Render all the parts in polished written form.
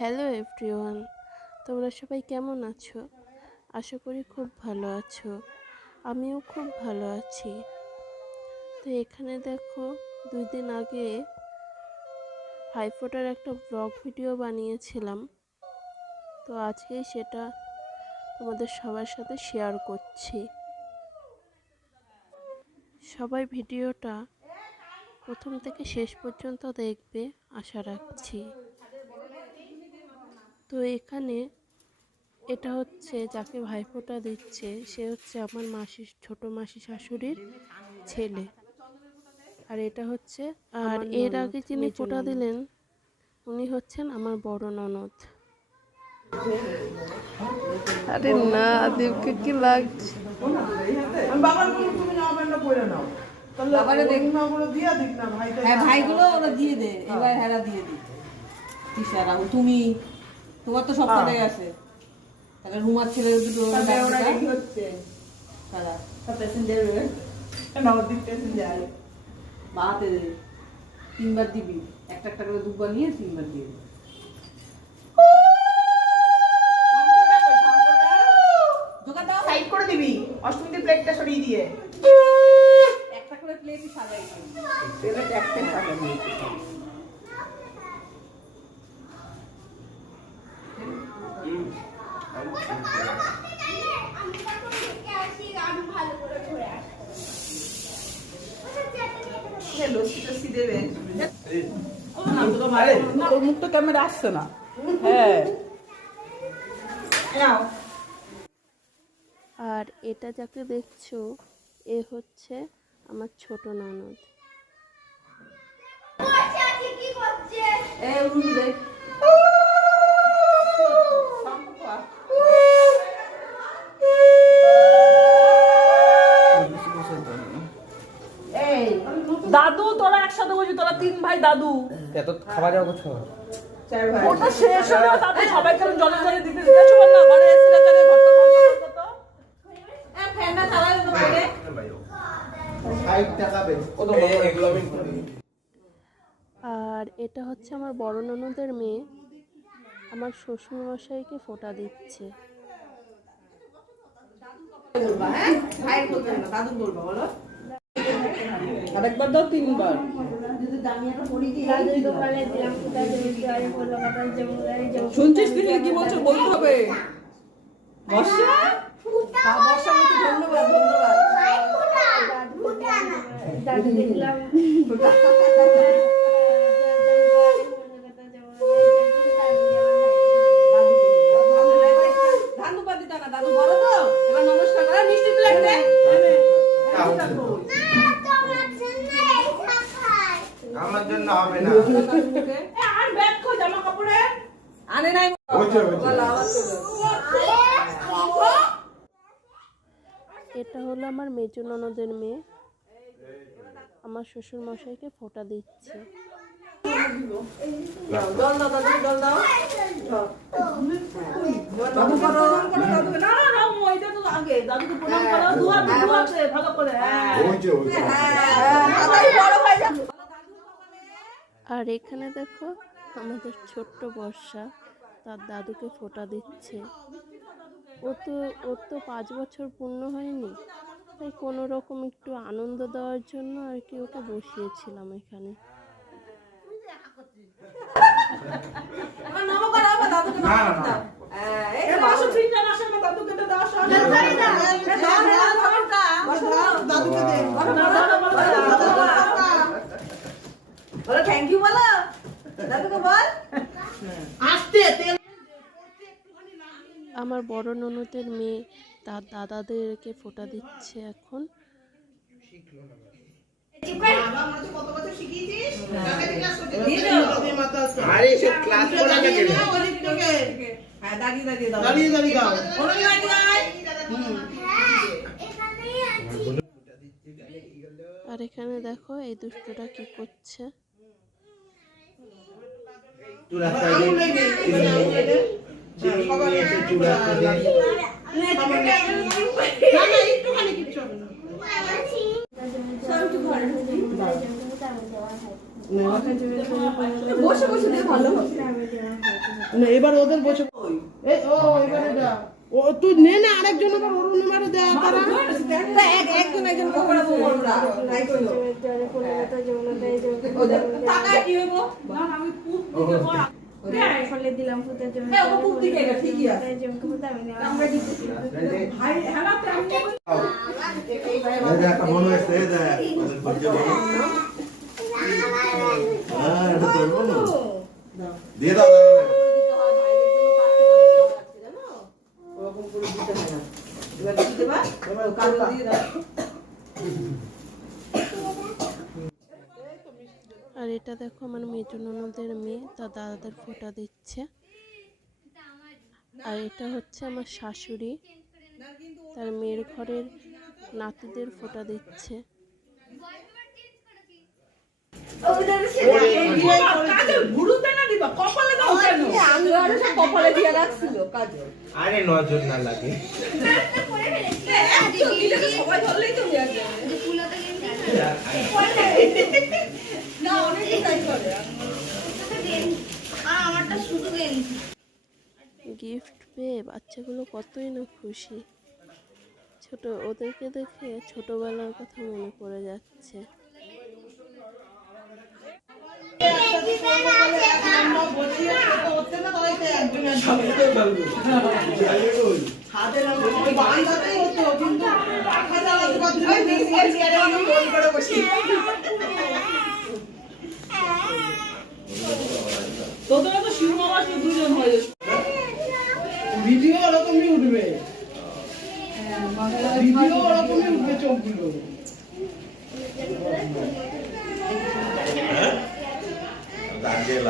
Hello everyone, তোমরা সবাই কেমন আছো? আশা করি খুব ভালো আছো। আমিও খুব ভালো আছি। তো এখানে দেখো, 2 দিন আগে ভাইফোঁটার একটা ব্লগ ভিডিও বানিয়েছিলাম। তো আজকেই সেটা তোমাদের সবার সাথে শেয়ার করছি। সবাই ভিডিওটা প্রথম থেকে শেষ পর্যন্ত দেখবে আশা রাখছি। তো এখানে এটা হচ্ছে যাকে ভাইফোঁটা দিচ্ছে, সে হচ্ছে আমার ছোট মাসি শাশুড়ির ছেলে। আর এটা হচ্ছে এর আগে যিনি ফোঁটা দিলেন উনি হচ্ছেন আমার বড় ননদ। আরে না, দেবকে কি লাগছে? ভাইগুলো ওরা দিয়ে দে, এবার হেরা দিয়ে দি। তুমি তোমার তো সব চলে গেছে, তাহলে রুমার ছেলে দুটো হচ্ছে বাহাতে দে, 3বার দিবি, একটা একটা করে 2বার নিয়ে 3বার দিয়ে দিবি। সাইড করে দিবি, অষ্টমীতে প্লেটটা সরিয়ে দিয়ে একটা করে প্লেটই সাজাই প্লেট একটা সাজাবি। মুখটা ক্যামেরা আসছে না। হ্যাঁ, আর এটা যাকে দেখছো, এ হচ্ছে আমার ছোট ননদ। দাদু তোরা একসাথে বসবি, তোরা 3 ভাই দাদু। এত খাওয়া যাওয়া করছো? ওটা শেষ হলো, তাতে সবাই কেমন জলে জলে দিতে দিয়েছো না, ঘরে এসে চলে ঘরটা ঠান্ডা করতে তো। ফ্যানটা চালাই দাও বলে 60 টাকা বেশি। ও তো এগুলো আমি আর এটা হচ্ছে আমার বড় ননদের মেয়ে, আমার শ্বশুর মশাইকে ফোঁটা দিচ্ছে। বলবা, হ্যাঁ ভাইয়ের বলবে না, দাদু বলবা, বলো আরেকবার দাও 3বার। শুনছিস তুই কি বলছো? বলতে হবে। বর্ষা বর্ষা বলছি, ধন্যবাদ ধন্যবাদ। দাদু দেখলাম ধন্যবাদ দিতা না, দাদু বড় তো, এবার নমস্কার করা, মিষ্টি প্লেট দে। আমার জন্য হবে না। আর ব্যাগ কো জামা কাপড়ে আনে নাই। এটা হলো আমার মেজো ননদের মেয়ে, আমার শ্বশুর মশাইকে ফোঁটা দিচ্ছে। জল দাও দাদু, জল দাও। দাদু করো, দাদু না না, ওইটা তো আগে দাদুকে প্রণাম করো, দুয়াতে ভালো করে। আর এখানে দেখো, আমাদের ছোট্ট বর্ষা তার দাদুকে ফোঁটা দিচ্ছে। ওর তো 5 বছর পূর্ণ হয়নি, তাই কোনো রকম একটু আনন্দ দেওয়ার জন্য আর কি ওকে বসিয়েছিলাম এখানে। নম করো, দাদুকে নম দাও। এই বাসু তিনটা আসে না, দাদুকে তো দাও, সব দাদুকে দে। বলো থ্যাংক ইউ, বলো দাদুকে বল। আস্তে তেল। আমার বড় ননদের মেয়ে তার দাদাদেরকে ফোঁটা দিচ্ছে এখন। কত বছর শিখিয়েছিস? আরে সে ক্লাস করা কে কেন? হ্যাঁ দাঁড়িয়ে দাঁড়িয়ে দাও, দাঁড়িয়ে দাঁড়িয়ে দাও। আর এখানে দেখো এই দুষ্টটা কি করছে। চুলা সাইডে চিনি এসে চুলা সাইডে একটুখানি কিচ্ছু হবে না। বসে বসে দিয়ে ভালো হবে না এবার ওদের বসে এই ও এবারে দা ও তুই নে না আরেকজন আবার অরুণিমারও দেয়া তারা একজন একজন পকড়াবো আমরা তাই কইলো টাকা কি হইবো না আমি পুপ দিতে বড় ফলে দিলাম ফুটের জন্য হ্যাঁ ও পুপ দিতে গেল ঠিকই আছে জমকে ফুটে আমি আমরা দিতে ভাই হ্যালো তো আমি এই যে একটা মনে হয়েছে এই দেখ ওদের পরিচয় বলো। হ্যাঁ এটা তোর বলো দিয়ে দাও ওরকম করে দিতে হয় না এবার দিতে বা এবার কাজল দিয়ে দাও আর এটা দেখো আমার মেজো ননদের মেয়ে তার দাদাদের ফোঁটা দিচ্ছে। আর এটা হচ্ছে আমার শাশুড়ি তার মেয়ের ঘরের নাতিদের ফোঁটা দিচ্ছে। ভুরুতে না দিবা কপালে দাও কেন আমি আর সব কপালে দিয়ে রাখছিল কাজল আরে নজর না লাগে সবাই ধরলেই তো হয়ে যাবে না অনেক ট্রাই করে আমারটা শুধু গেঞ্জি গিফট পেয়ে বাচ্চাগুলো কতই না খুশি। ছোট ওদেরকে দেখে ছোটবেলার কথা মনে পড়ে যাচ্ছে। তোদের তো শিব মামা দুজন হয়ে যাচ্ছে ভিডিও ওরকমই উঠবে ভিডিও ওরকমই উঠবে চোখগুলো দাঁড়িয়ে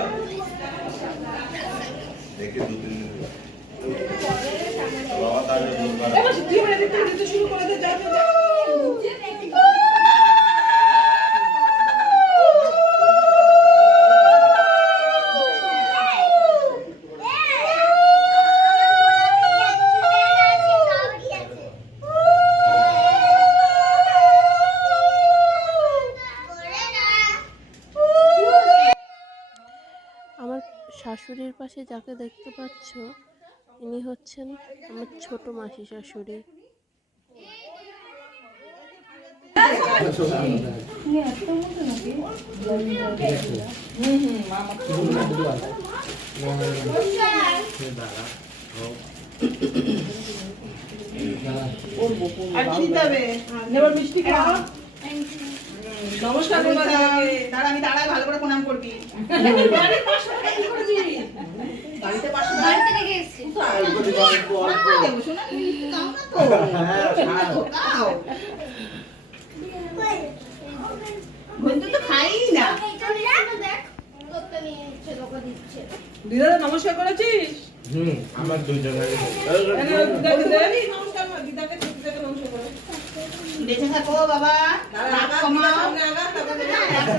দেখে দু তিন দিন বাবা তাহলে বুধবার এবার তুই মানে দিতে শুরু করে দে যা আমার শাশুড়ির পাশে যাকে দেখতে পাচ্ছ ইনি হচ্ছেন আমার ছোট মাসি শাশুড়ি। আর কি দিতে নেবার মিষ্টি খাওয়া নমস্কার বলো দাঁড়াবে দাঁড়া আমি দাঁড়ায় ভালো করে প্রণাম করবি বাড়ির পাশে কি করেছিস বাড়িতে পাশে বাড়িতে রেখে এসেছি দেবো শোনা খাও না তো খাও বন্ধু তো খাই না দিদারে নমস্কার করেছিস আমার দুইজনের নমস্কার দিদাকে দিদাকে নমস্কার করে বেঁচে থাকো বাবা রাগ কমাও রাগ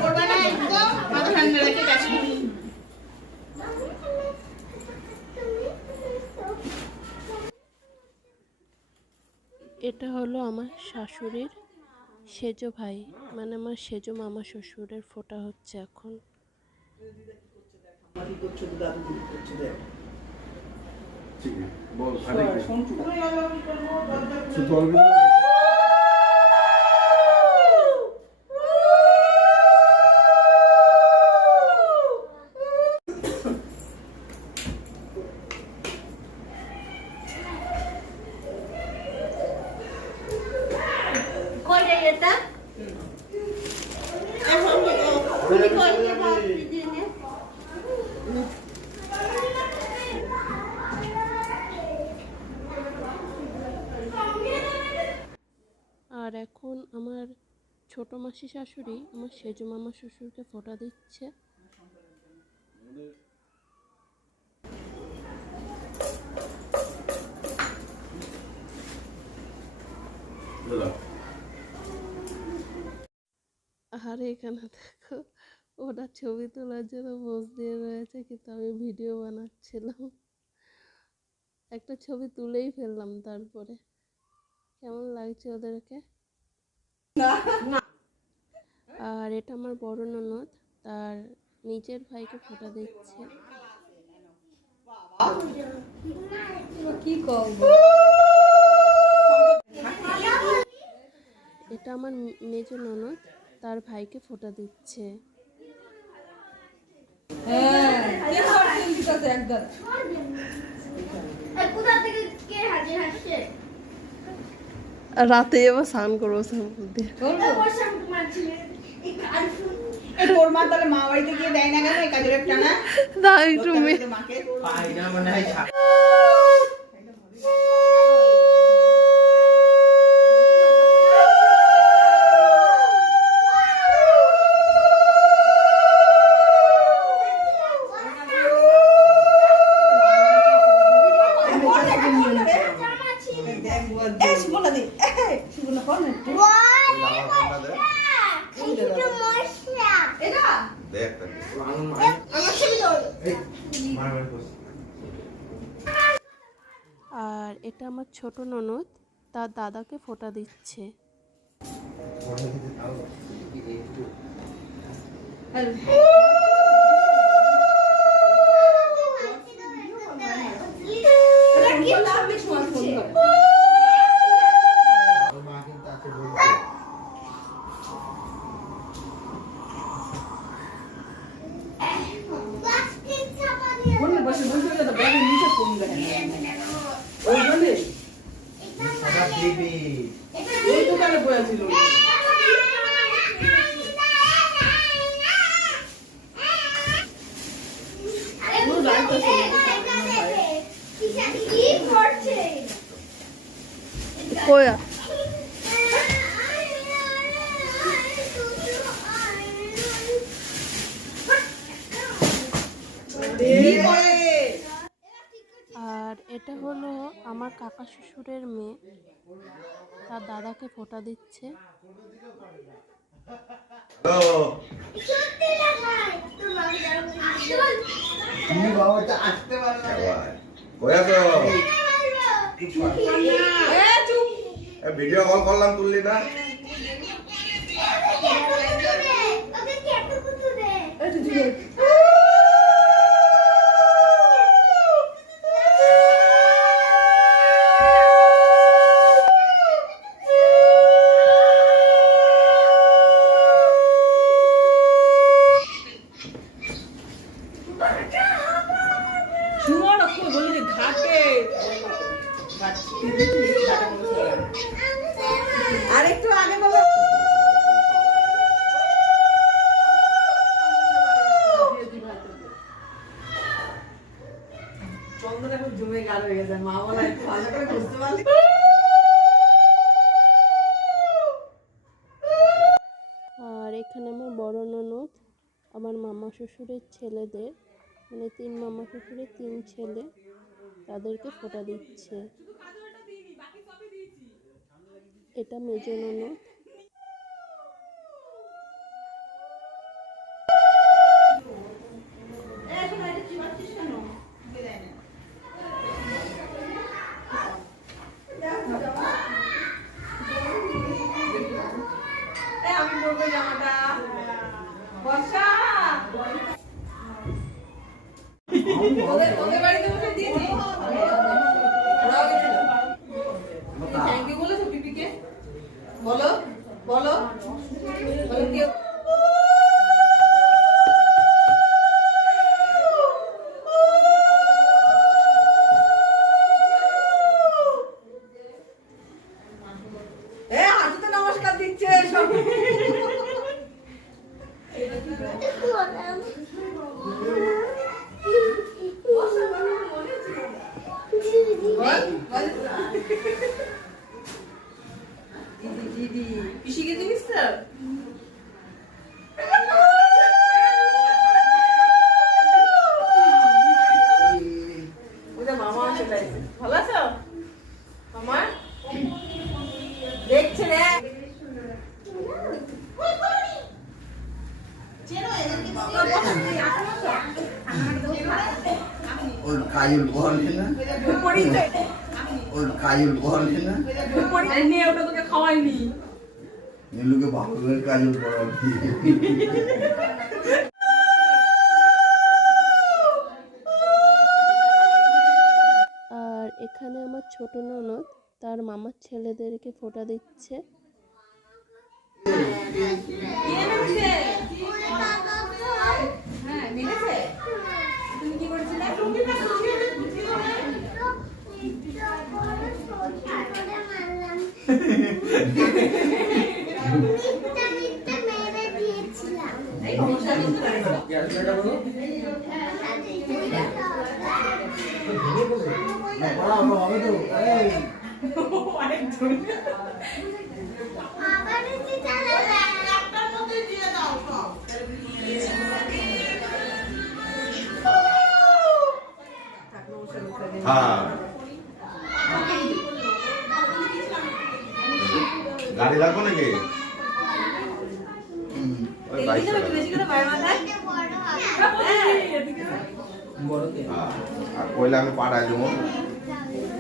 করবে না একদম মাথা ঠান্ডা রেখে কাছে এটা হলো আমার শাশুড়ির সেজো ভাই মানে আমার সেজো মামা শ্বশুরের ফোঁটা হচ্ছে এখন। বল ভালো কই রে এটা আর এখন আমার ছোট মাসি শাশুড়ি আমার সেজো মামা শ্বশুরকে ফোঁটা দিচ্ছে। আর এখানে দেখো ওরা ছবি তোলার জন্য পোজ দিয়ে রয়েছে কিন্তু আমি ভিডিও বানাচ্ছিলাম। একটা ছবি তুলেই ফেললাম তারপরে। কেমন লাগছে ওদেরকে? আর এটা আমার বড় ননদ তার নিজের ভাইকে ফোঁটা দিচ্ছে। কি করব? এটা আমার মেজ ননদ, তার ভাইকে ফোঁটা দিচ্ছে। কোথা থেকে কে হাজির আসছে? রাতে এবার স্নান করবো শ্যাম্পু দিয়ে। এই তোর মা তাহলে মা বাড়িতে গিয়ে দেয় না কেন এই কাজের একটা না? তাই তুমি মাকে শিবনা দি শিবনা কর না একটু। এটা দেখ আর এটা আমার ছোট ননদ, তার দাদাকে ফোঁটা দিচ্ছে। বসে বসে তো ব্যাগের নিচে ফোন দেখেন ওই জন্যে ওই দোকানে পড়েছিল। কোয়া আর এটা হলো আমার কাকা শ্বশুরের মেয়ে, তার দাদাকে ফোঁটা দিচ্ছে। তুমি বাবাটা আসতে পারো ভিডিও কল করলাম, তুললি না? আরেকটু আগে বলো। চন্দন এখন জমে গাল হয়ে গেছে, মা বলা একটু ভালো করে বুঝতে পারলি। আর এখানে আমার বড় ননদ আমার মামা শ্বশুরের ছেলেদের, মানে 3 মামা শ্বশুরের 3 ছেলে, তাদেরকে ফোঁটা দিচ্ছে। এটা মেজ ননদ। আমি পরবো জামাটা বর্ষা ওদের বাড়িতে বসে দিয়েছি। থ্যাংক ইউ বলেছো পিপিকে? বলো বলো বলো কেউ হাঁটুতে নমস্কার দিচ্ছে সব। দিদি পিসিকে জিনিস স্যার মামা চলে আসছে। ভালো আছো মামা? দেখছে রে ওর কাজল বলছে না, ওর কাজল বলছে না, নিয়ে ওটা তোকে খাওয়াইনি। নীলুকে ভালো করে কাজল করা ছোট ননদ তার মামার ছেলেদেরকে ফোঁটা দিচ্ছে। হ্যাঁ মিলেছে। তুমি কি করেছিলে? হ্যাঁ গাড়ি লাগবে নাকি? ওই বাইক আর কইলে আমি পাঠাই দেবো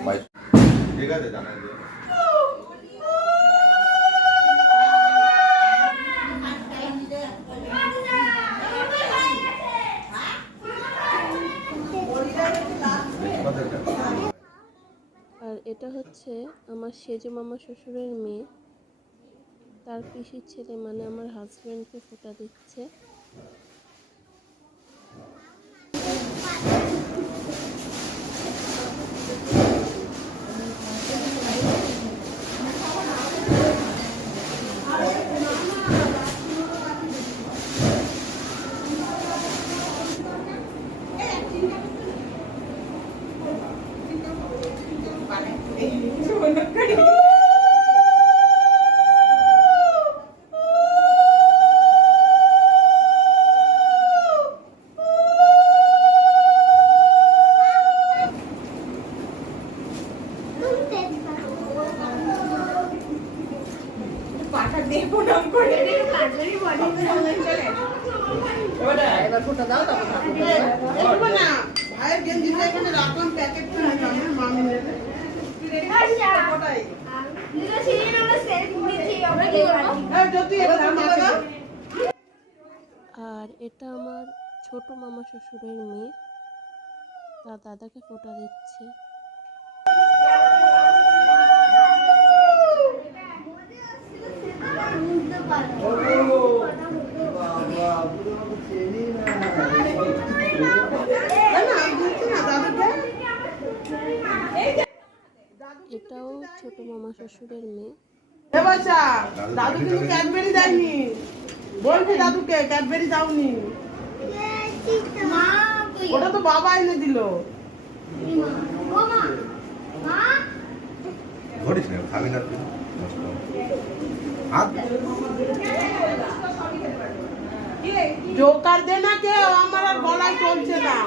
বাইক। ঠিক আছে জানাই দেবো। আর এটা হচ্ছে আমার সেজো মামা শ্বশুরের মেয়ে, তার পিসির ছেলে মানে আমার হাজব্যান্ডকে ফোঁটা দিচ্ছে। পাঠা দিয়ে প্রণাম করে এবার ফোটা দাও তারপর দেখবো না ভাইয়ের গেঞ্জিটা এখানে রাখলাম প্যাকেট করে মামি নেবে। আর এটা আমার ছোট মামা শ্বশুরের মেয়ে, তার দাদাকে ফোঁটা দিচ্ছে। এটাও ছোট মামা শ্বশুরের মেয়ে। এ বাচ্চা, দাদু কিন্তু ক্যাডবেরি দেয়নি, বলবি দাদুকে ক্যাডবেরি দাওনি, ওটা তো বাবা এনে দিল। ধরিস না খাবি না তুই হাত জোকার দে না কেউ, আমার আর গলায় চলছে না।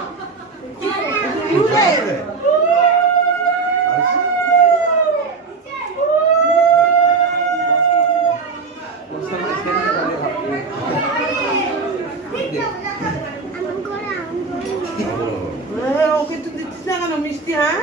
ওকে তো দিচ্ছিস না কেন মিষ্টি? হ্যাঁ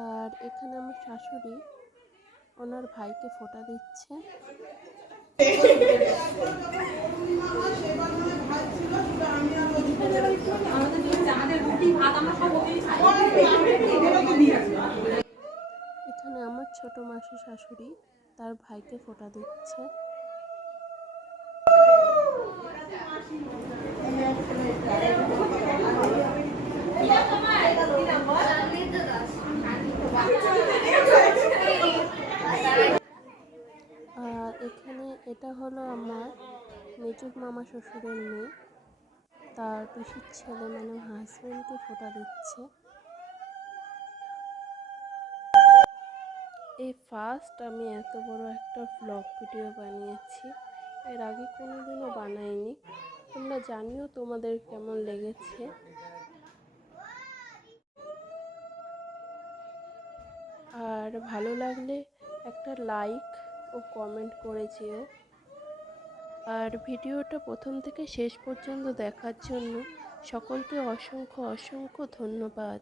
আর এখানে আমার শাশুড়ি ওনার ভাইকে ফোঁটা দিচ্ছে। এখানে আমার ছোট মাসি শাশুড়ি তার ভাইকে ফোঁটা দিচ্ছে। আর এখানে এটা হলো আমার মেজুর মামা শ্বশুরের মেয়ে, তার পিসির ছেলে মানে হাজব্যান্ডকে ফোঁটা দিচ্ছে। এই ফার্স্ট আমি এত বড় একটা ভ্লগ ভিডিও বানিয়েছি, এর আগে কোনোদিনও বানাইনি। তোমরা জানিও তোমাদের কেমন লেগেছে। আর ভালো লাগলে একটা লাইক ও কমেন্ট করে যেও। আর ভিডিওটা প্রথম থেকে শেষ পর্যন্ত দেখার জন্য সকলকে অসংখ্য অসংখ্য ধন্যবাদ।